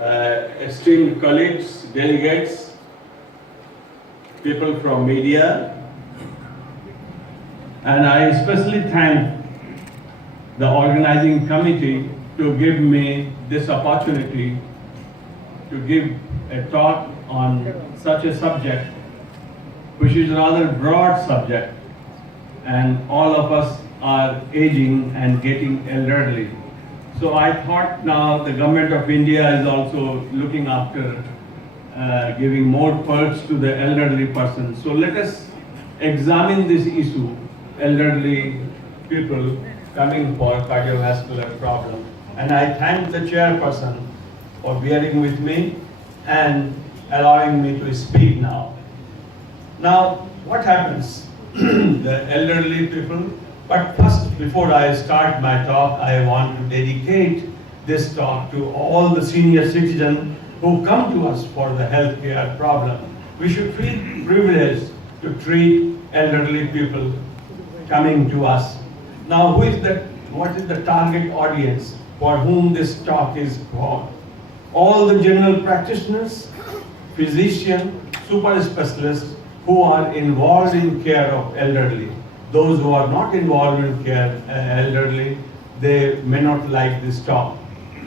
esteemed colleagues, delegates, people from media, and I especially thank the organizing committee to give me this opportunity to give a talk on such a subject, which is a rather broad subject, and all of us are aging and getting elderly. So I thought now the government of India is also looking after giving more perks to the elderly person. So let us examine this issue, elderly people coming for cardiovascular problem. And I thank the chairperson for bearing with me and allowing me to speak now. Now, what happens? The elderly people, but first, before I start my talk, I want to dedicate this talk to all the senior citizens who come to us for the healthcare problem. We should feel privileged to treat elderly people coming to us. Now, what is the target audience for whom this talk is for? All the general practitioners, physicians, super specialists who are involved in care of elderly. Those who are not involved in care elderly, they may not like this talk.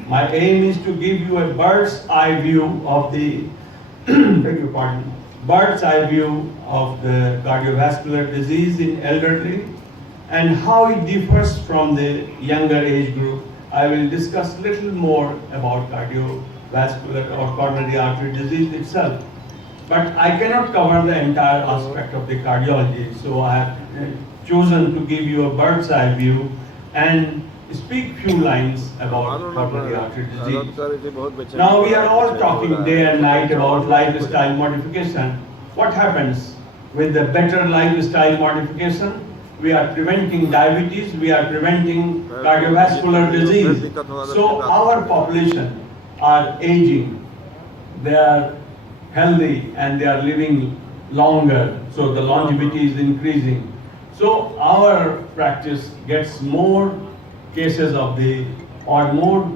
My aim is to give you a bird's eye view of the bird's eye view of the cardiovascular disease in elderly and how it differs from the younger age group. I will discuss little more about cardiovascular or coronary artery disease itself. But I cannot cover the entire aspect of the cardiology, so I have chosen to give you a bird's eye view and speak few lines about coronary artery disease. Now we are all talking day and night about lifestyle modification. What happens with the better lifestyle modification? We are preventing diabetes, we are preventing cardiovascular disease. So our population are aging, they are healthy and they are living longer, so the longevity is increasing. So our practice gets more cases of the, or more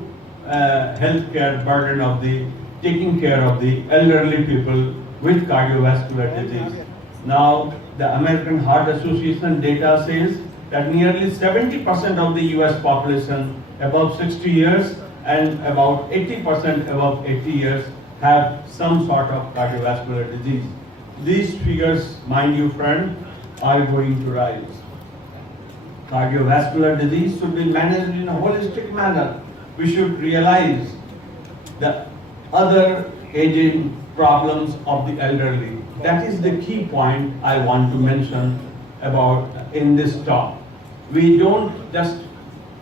healthcare burden of the taking care of the elderly people with cardiovascular disease. Now, the American Heart Association data says that nearly 70% of the US population above 60 years and about 80% above 80 years have some sort of cardiovascular disease. These figures, mind you friend, are going to rise. Cardiovascular disease should be managed in a holistic manner. We should realize the other aging problems of the elderly. That is the key point I want to mention about in this talk. We don't just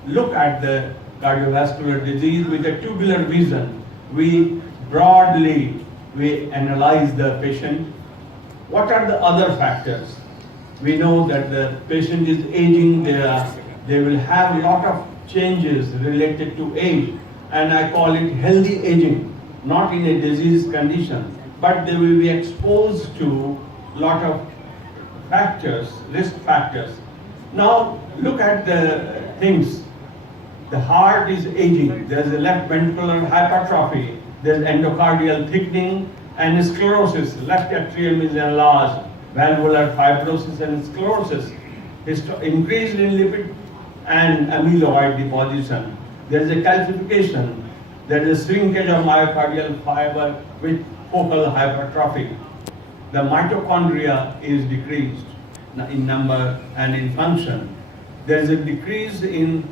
look at the cardiovascular disease with a tubular vision. We broadly analyze the patient. What are the other factors? We know that the patient is aging, they will have a lot of changes related to age, and I call it healthy aging, not in a disease condition, but they will be exposed to a lot of factors, risk factors. Now look at the things. The heart is aging, there's a left ventricular hypertrophy, there's endocardial thickening and sclerosis, left atrium is enlarged, valvular fibrosis and sclerosis, increase in lipid and amyloid deposition. There is a calcification, there is a shrinkage of myocardial fiber with focal hypertrophy. The mitochondria is decreased in number and in function. There is a decrease in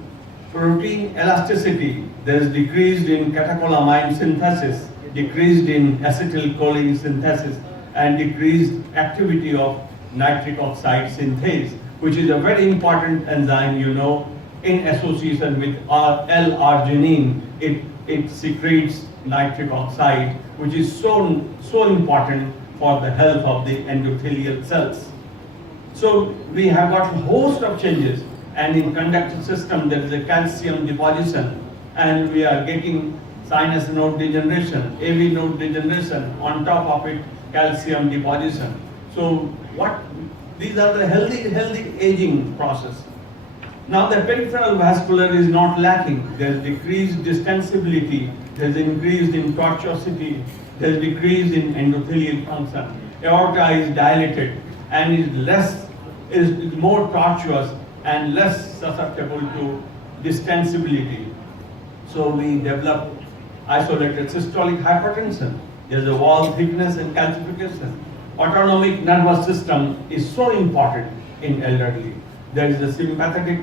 protein elasticity, there is decreased in catecholamine synthesis, decreased in acetylcholine synthesis, and decreased activity of nitric oxide synthase, which is a very important enzyme, you know, in association with L-arginine. It secretes nitric oxide, which is so important for the health of the endothelial cells. So we have got a host of changes, and in conductive system there is a calcium deposition, and we are getting sinus node degeneration, AV node degeneration, on top of it calcium deposition. So these are the healthy aging process. Now the peripheral vascular is not lacking. There is decreased distensibility there's increase in tortuosity, there's decrease in endothelial function. Aorta is dilated and is more tortuous and less susceptible to distensibility. So we develop isolated systolic hypertension. There's a wall thickness and calcification. Autonomic nervous system is so important in elderly. There is a sympathetic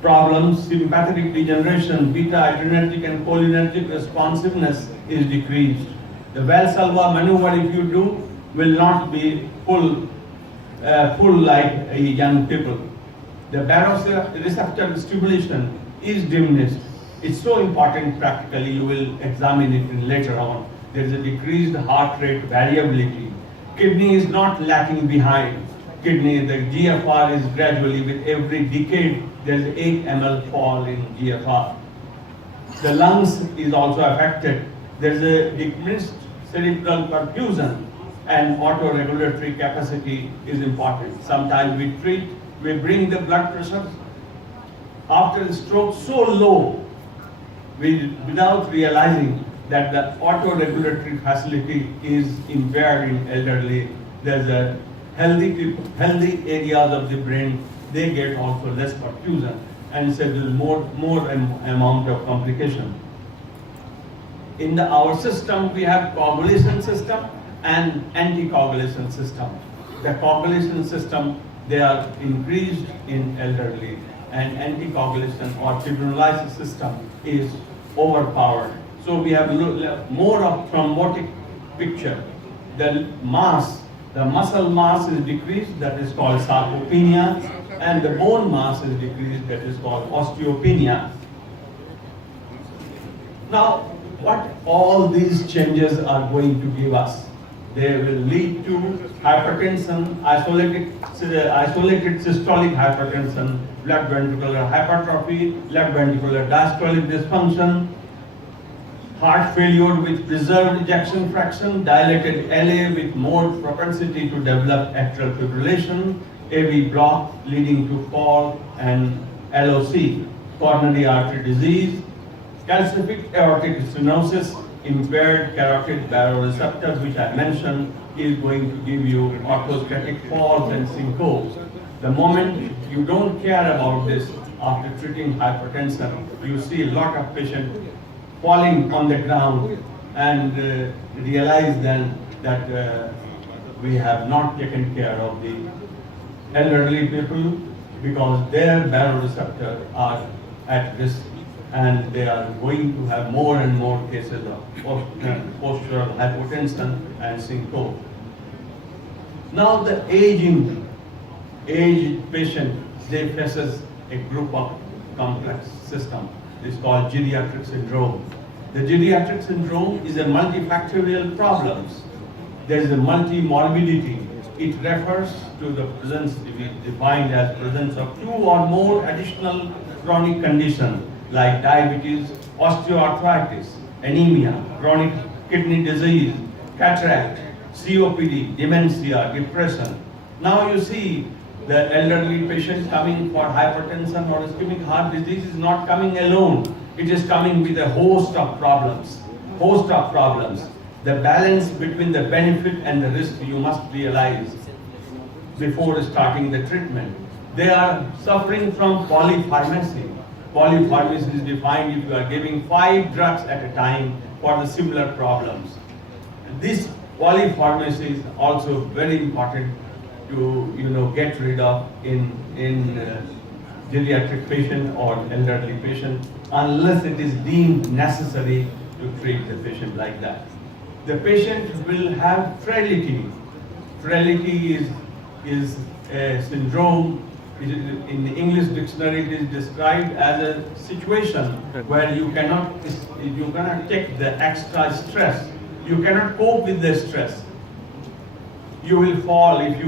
problems, sympathetic degeneration, beta adrenergic and cholinergic responsiveness is decreased. The Valsalva maneuver, if you do, will not be full like a young people. The baroreceptor stimulation is diminished. It's so important practically, you will examine it later on. There is a decreased heart rate variability. Kidney is not lacking behind. Kidney, the GFR is gradually, with every decade, there is 8 ml fall in GFR. The lungs is also affected. There is a diminished cerebral perfusion, and autoregulatory capacity is important. Sometimes we bring the blood pressure after the stroke so low, without realizing that the autoregulatory facility is impaired in elderly. There's a healthy areas of the brain, they get also less perfusion, and so there's more amount of complication. In our system, we have coagulation system and anticoagulation system. The coagulation system, they are increased in elderly, and anticoagulation or fibrinolysis system is overpowered. So we have more of thrombotic picture. The muscle mass is decreased, that is called sarcopenia, and the bone mass is decreased, that is called osteopenia. Now, what all these changes are going to give us? They will lead to hypertension, isolated systolic hypertension, left ventricular hypertrophy, left ventricular diastolic dysfunction, heart failure with preserved ejection fraction, dilated LA with more propensity to develop atrial fibrillation, AV block leading to fall, and LOC, coronary artery disease, calcific aortic stenosis, impaired carotid baroreceptor, which I mentioned, is going to give you orthostatic falls and syncopes. The moment you don't care about this, after treating hypertension, you see a lot of patients falling on the ground and realize then that we have not taken care of the elderly people, because their baroreceptors are at risk, and they are going to have more and more cases of postural hypotension and syncope. Now the aged patient, they faces a group of complex system. It's called geriatric syndrome. The geriatric syndrome is a multifactorial problem. There is a multi-morbidity. It refers to the presence, defined as presence of 2 or more additional chronic conditions like diabetes, osteoarthritis, anemia, chronic kidney disease, cataract, COPD, dementia, depression. Now you see the elderly patient coming for hypertension or ischemic heart disease is not coming alone. It is coming with a host of problems. The balance between the benefit and the risk you must realize before starting the treatment. They are suffering from polypharmacy. Polypharmacy is defined if you are giving 5 drugs at a time for the similar problems. This polypharmacy is also very important to get rid of in geriatric patient or elderly patient, unless it is deemed necessary to treat the patient like that. The patient will have frailty. Frailty is a syndrome. In the English dictionary, it is described as a situation where you cannot take the extra stress. You cannot cope with the stress. You will fall if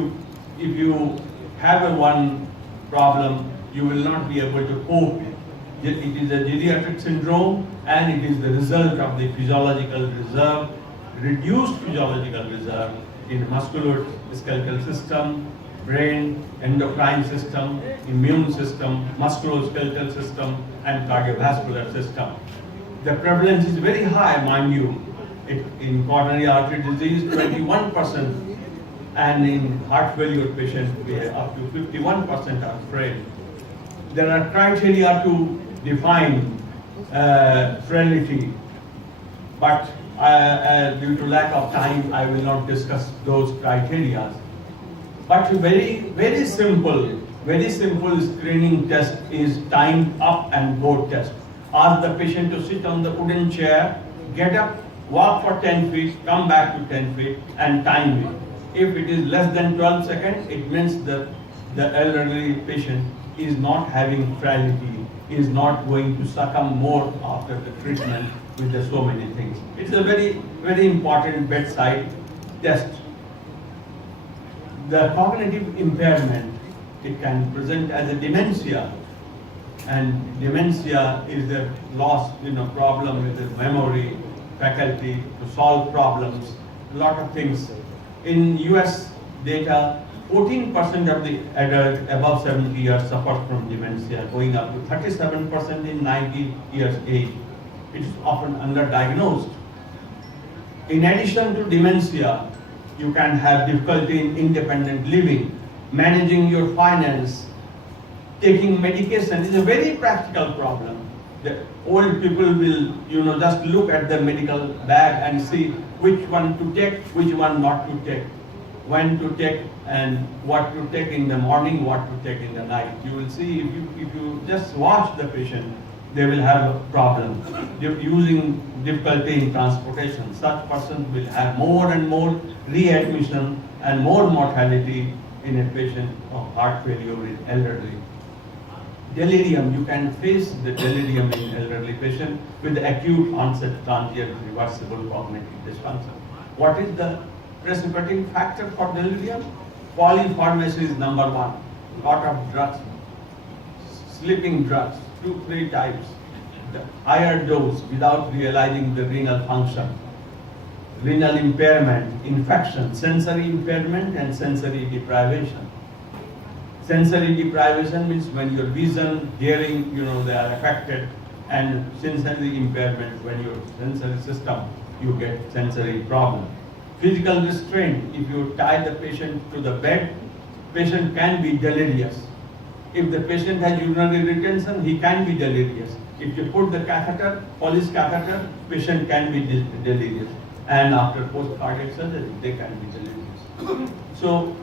you have one problem. You will not be able to cope. It is a geriatric syndrome, and it is the result of the physiological reserve, reduced physiological reserve in musculoskeletal system, brain, endocrine system, immune system, musculoskeletal system, and cardiovascular system. The prevalence is very high, mind you. In coronary artery disease, 21%, and in heart failure patients, we have up to 51% are frail. There are criteria to define frailty, but due to lack of time, I will not discuss those criteria. But very simple screening test is timed up and go test. Ask the patient to sit on the wooden chair, get up, walk for 10 feet, come back to 10 feet, and time it. If it is less than 12 seconds, it means the elderly patient is not having frailty, is not going to succumb more after the treatment with the so many things. It's a very important bedside test. The cognitive impairment, it can present as a dementia, and dementia is the loss, problem with the memory, faculty to solve problems, a lot of things. In US data, 14% of the adults above 70 years suffer from dementia, going up to 37% in 90 years age. It is often underdiagnosed. In addition to dementia, you can have difficulty in independent living, managing your finance, taking medication is a very practical problem. The old people will, just look at the medical bag and see which one to take, which one not to take, when to take, and what to take in the morning, what to take in the night. You will see if you just watch the patient, they will have a problem. They're using difficulty in transportation. Such persons will have more and more readmission and more mortality in a patient of heart failure in elderly. Delirium, you can face the delirium in elderly patient with the acute onset transient reversible cognitive dysfunction. What is the precipitating factor for delirium? Polypharmacy is number one. Lot of drugs, sleeping drugs, 2-3 types, the higher dose without realizing the renal function. Renal impairment, infection, sensory impairment and sensory deprivation. Sensory deprivation means when your vision, hearing, they are affected, and sensory impairment when your sensory system, you get sensory problem. Physical restraint, if you tie the patient to the bed, patient can be delirious. If the patient has urinary retention, he can be delirious. If you put the catheter, Polish catheter, patient can be delirious. And after post-cardiac surgery, they can be delirious. So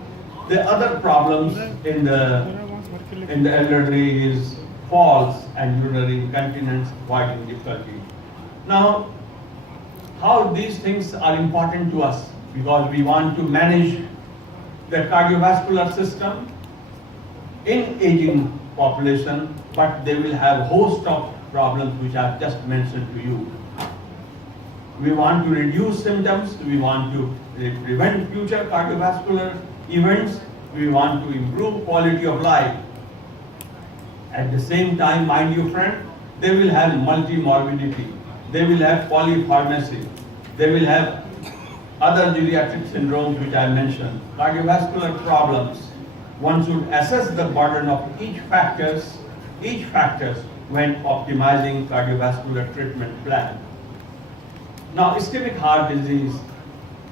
the other problems in the elderly is falls and urinary incontinence, voiding difficulty. Now, how these things are important to us, because we want to manage the cardiovascular system in aging population, but they will have host of problems which I have just mentioned to you. We want to reduce symptoms, we want to prevent future cardiovascular events, we want to improve quality of life. At the same time, mind you friend, they will have multimorbidity, they will have polypharmacy, they will have other geriatric syndromes which I mentioned, cardiovascular problems. One should assess the burden of each factors when optimizing cardiovascular treatment plan. Now, ischemic heart disease,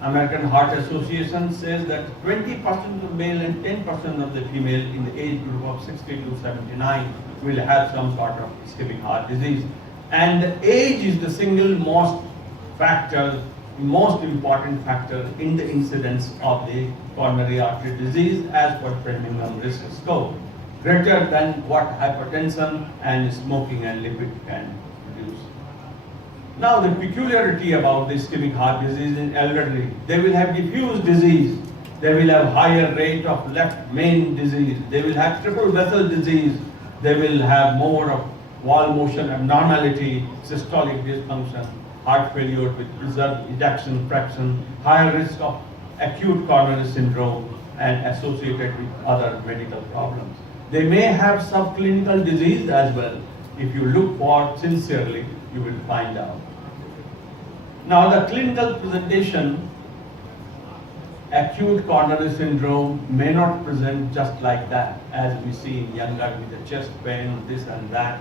American Heart Association says that 20% of male and 10% of the female in the age group of 60 to 79 will have some sort of ischemic heart disease. And age is the single most important factor in the incidence of the coronary artery disease as per Framingham risk score, greater than what hypertension and smoking and lipid can produce. Now the peculiarity about the ischemic heart disease in elderly, they will have diffuse disease, they will have higher rate of left main disease, they will have triple vessel disease, they will have more of wall motion abnormality, systolic dysfunction, heart failure with preserved ejection fraction, higher risk of acute coronary syndrome and associated with other medical problems. They may have subclinical disease as well. If you look for sincerely, you will find out. Now the clinical presentation, acute coronary syndrome may not present just like that, as we see in younger with the chest pain, this and that,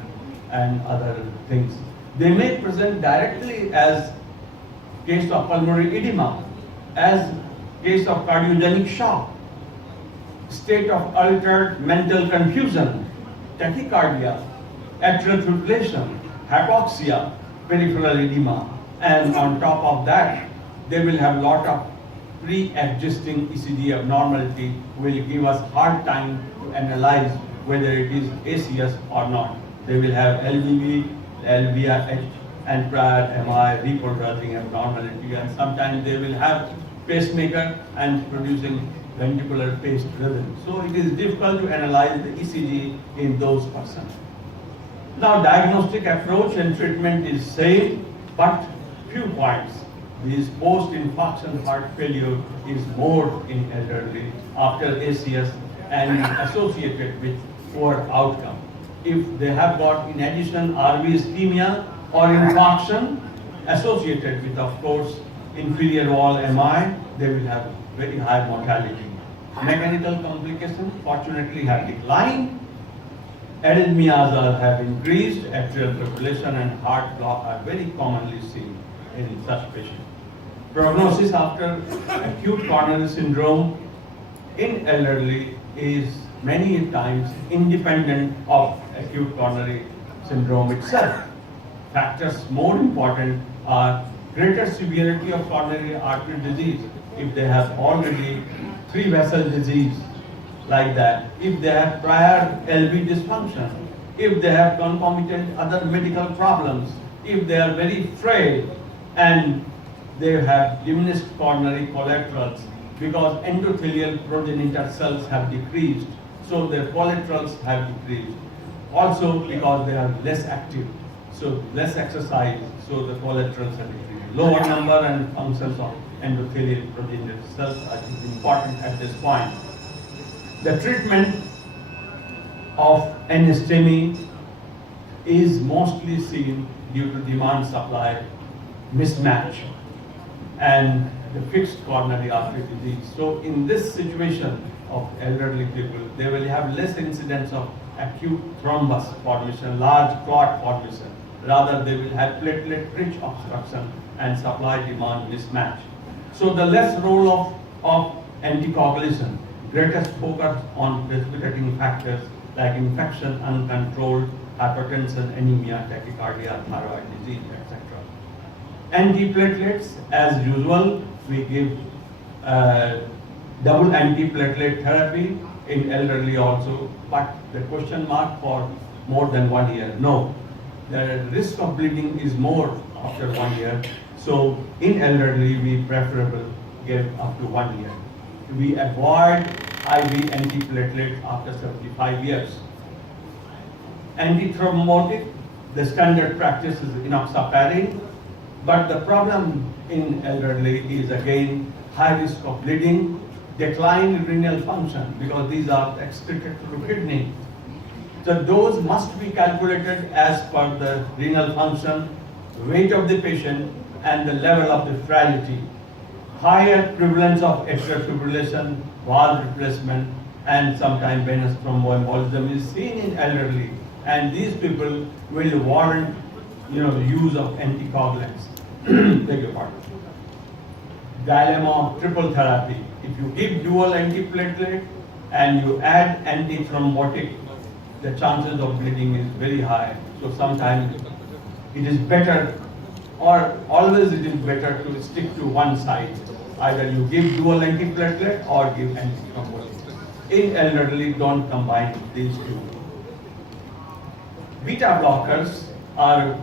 and other things. They may present directly as case of pulmonary edema, as case of cardiogenic shock, state of altered mental confusion, tachycardia, atrial fibrillation, hypoxia, peripheral edema, and on top of that, they will have lot of pre-existing ECG abnormality, will give us hard time to analyze whether it is ACS or not. They will have LVV, LVIH, and prior MI reproducing abnormality, and sometimes they will have pacemaker and producing ventricular paced rhythm. So it is difficult to analyze the ECG in those persons. Now diagnostic approach and treatment is same, but few points. This post-infarction heart failure is more in elderly after ACS and associated with poor outcome. If they have got in addition RV ischemia or infarction associated with, of course, inferior wall MI, they will have very high mortality. Mechanical complications fortunately have declined. Arrhythmias have increased. Atrial fibrillation and heart block are very commonly seen in such patients. Prognosis after acute coronary syndrome in elderly is many times independent of acute coronary syndrome itself. Factors more important are greater severity of coronary artery disease if they have already 3 vessel disease like that, if they have prior LV dysfunction, if they have concomitant other medical problems, if they are very frail and they have diminished coronary collaterals because endothelial progenitor cells have decreased, so their collaterals have decreased. Also because they are less active, so less exercise, so the collaterals have decreased. Lower number and functions of endothelial progenitor cells are important at this point. The treatment of NSTEMI is mostly seen due to demand-supply mismatch and the fixed coronary artery disease. So in this situation of elderly people, they will have less incidence of acute thrombus formation, large clot formation. Rather, they will have platelet-rich obstruction and supply-demand mismatch. So the less role of anticoagulation, greatest focus on precipitating factors like infection, uncontrolled hypertension, anemia, tachycardia, thyroid disease, etc. Antiplatelets, as usual, we give double antiplatelet therapy in elderly also, but the question mark for more than 1 year. No, the risk of bleeding is more after 1 year. So in elderly, we preferable give up to 1 year. We avoid IV antiplatelet after 75 years. Antithrombotic, the standard practice is enoxaparin, but the problem in elderly is again high risk of bleeding, decline in renal function because these are excreted through kidney. The dose must be calculated as per the renal function, weight of the patient, and the level of the frailty. Higher prevalence of atrial fibrillation, valve replacement, and sometimes venous thromboembolism is seen in elderly, and these people will warrant, the use of anticoagulants. Beg your pardon. Dilemma of triple therapy. If you give dual antiplatelet and you add antithrombotic, the chances of bleeding is very high. So sometimes it is better, or always it is better to stick to one side. Either you give dual antiplatelet or give antithrombotic. In elderly, don't combine these two. Beta blockers are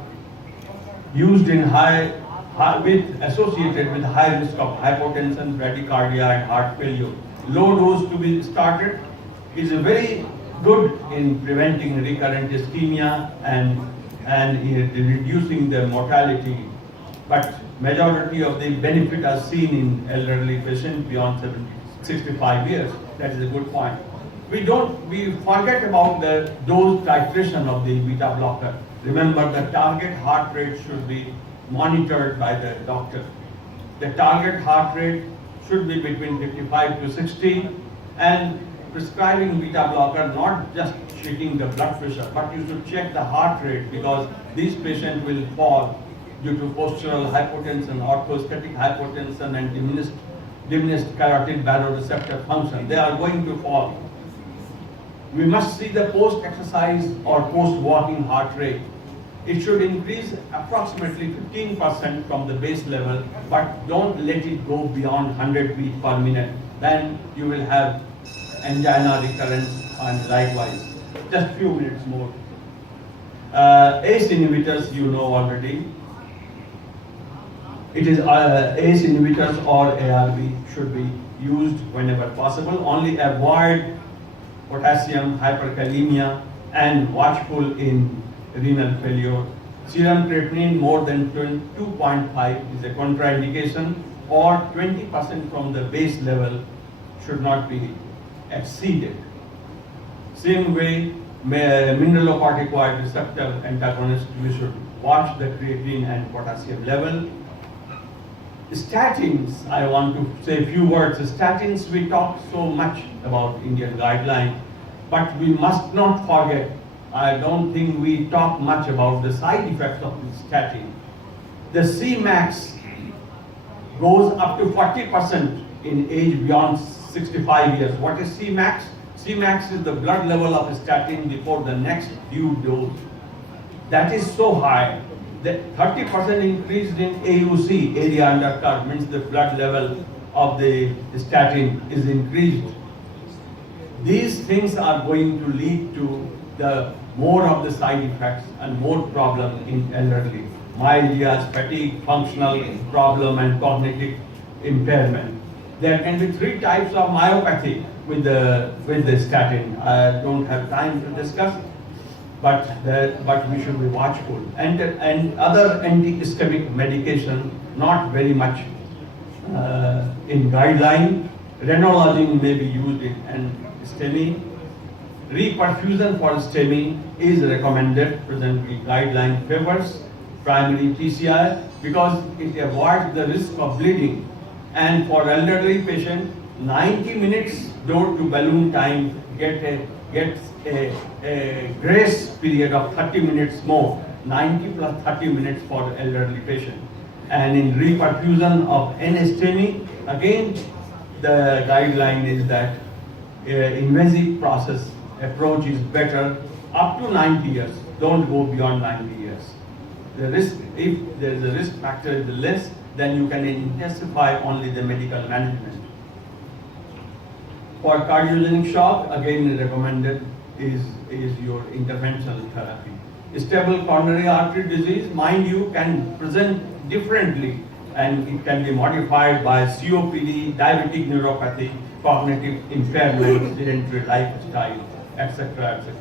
used in associated with high risk of hypotension, bradycardia, and heart failure. Low dose to be started is very good in preventing recurrent ischemia and in reducing the mortality. But majority of the benefit are seen in elderly patients beyond 65 years. That is a good point. We forget about the dose titration of the beta blocker. Remember, the target heart rate should be monitored by the doctor. The target heart rate should be between 55 to 60, and prescribing beta blocker, not just checking the blood pressure, but you should check the heart rate, because these patients will fall due to postural hypotension, orthostatic hypotension, and diminished carotid baroreceptor function. They are going to fall. We must see the post-exercise or post-walking heart rate. It should increase approximately 15% from the base level, but don't let it go beyond 100 beats per minute. Then you will have angina recurrence and likewise. Just few minutes more. ACE inhibitors you know already. It is ACE inhibitors or ARB should be used whenever possible. Only avoid potassium hyperkalemia and watchful in renal failure. Serum creatinine more than 2.5 is a contraindication, or 20% from the base level should not be exceeded. Same way, mineralocorticoid receptor antagonist, we should watch the creatinine and potassium level. Statins, I want to say a few words. Statins, we talk so much about Indian guideline, but we must not forget, I don't think we talk much about the side effects of the statin. The Cmax goes up to 40% in age beyond 65 years. What is Cmax? Cmax is the blood level of statin before the next due dose. That is so high. The 30% increase in AUC, area under curve, means the blood level of the statin is increased. These things are going to lead to the more of the side effects and more problem in elderly. Myalgias, fatigue, functional problem, and cognitive impairment. There can be 3 types of myopathy with the statin. I don't have time to discuss, but we should be watchful. And other anti-ischemic medication, not very much in guideline. Renologine may be used in STEMI. Reperfusion for STEMI is recommended. Presently, guideline favors primary PCI because it avoids the risk of bleeding. And for elderly patient, 90 minutes door to balloon time gets a grace period of 30 minutes more. 90 plus 30 minutes for the elderly patient. And in reperfusion of NSTEMI, again, the guideline is that invasive process approach is better up to 90 years. Don't go beyond 90 years. The risk, if there is a risk factor is less, then you can intensify only the medical management. For cardiogenic shock, again recommended is your interventional therapy. Stable coronary artery disease, mind you, can present differently, and it can be modified by COPD, diabetic neuropathy, cognitive impairment, sedentary lifestyle, etc., etc.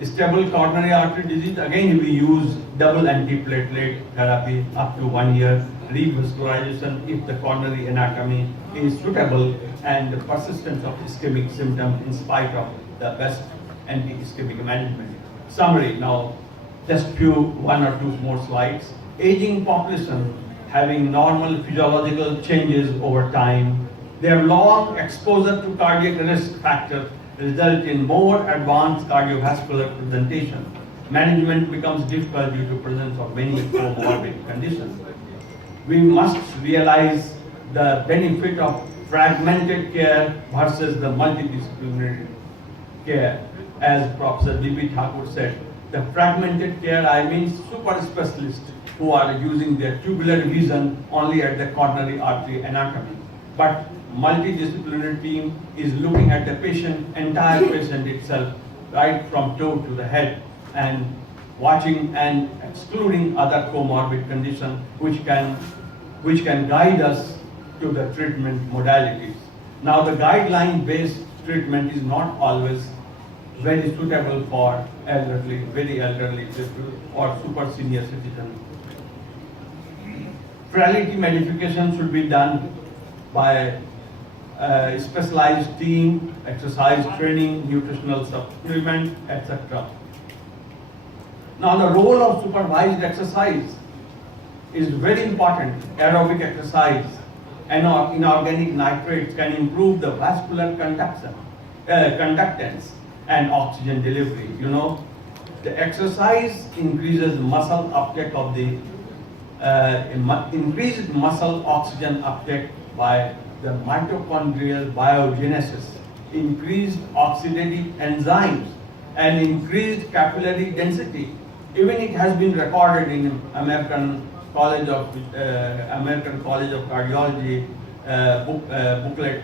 Stable coronary artery disease, again we use double antiplatelet therapy up to 1 year, revascularization if the coronary anatomy is suitable, and the persistence of ischemic symptoms in spite of the best anti-ischemic management. Summary now, just one or two more slides. Aging population having normal physiological changes over time. Their long exposure to cardiac risk factors result in more advanced cardiovascular presentation. Management becomes difficult due to presence of many comorbid conditions. We must realize the benefit of fragmented care versus the multidisciplinary care. As Professor D.B. Thakur said, the fragmented care, I mean super specialists who are using their tubular vision only at the coronary artery anatomy. But multidisciplinary team is looking at the patient, entire patient itself, right from toe to the head, and watching and excluding other comorbid conditions which can guide us to the treatment modalities. Now the guideline-based treatment is not always very suitable for elderly, very elderly people or super senior citizens. Frailty modification should be done by a specialized team, exercise training, nutritional supplement, etc. Now the role of supervised exercise is very important. Aerobic exercise and inorganic nitrates can improve the vascular conduction. conductance and oxygen delivery. You know, the exercise increases muscle uptake of the increased muscle oxygen uptake by the mitochondrial biogenesis, increased oxidative enzymes, and increased capillary density. Even it has been recorded in American College of Cardiology booklet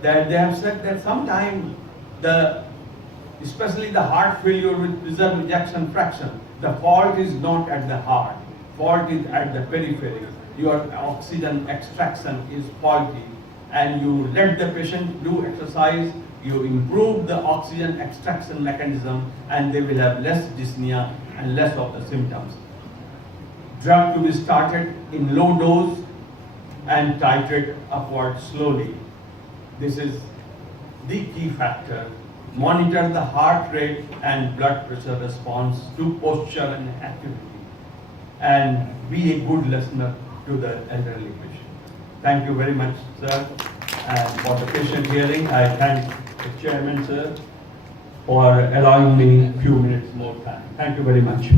that they have said that sometimes especially the heart failure with preserved ejection fraction, the fault is not at the heart, fault is at the periphery. Your oxygen extraction is faulty, and you let the patient do exercise, you improve the oxygen extraction mechanism, and they will have less dyspnea and less of the symptoms. Drug to be started in low dose and titrate upward slowly. This is the key factor. Monitor the heart rate and blood pressure response to posture and activity, and be a good listener to the elderly patient. Thank you very much, sir. And for the patient hearing, I thank the chairman, sir, for allowing me a few minutes more time. Thank you very much.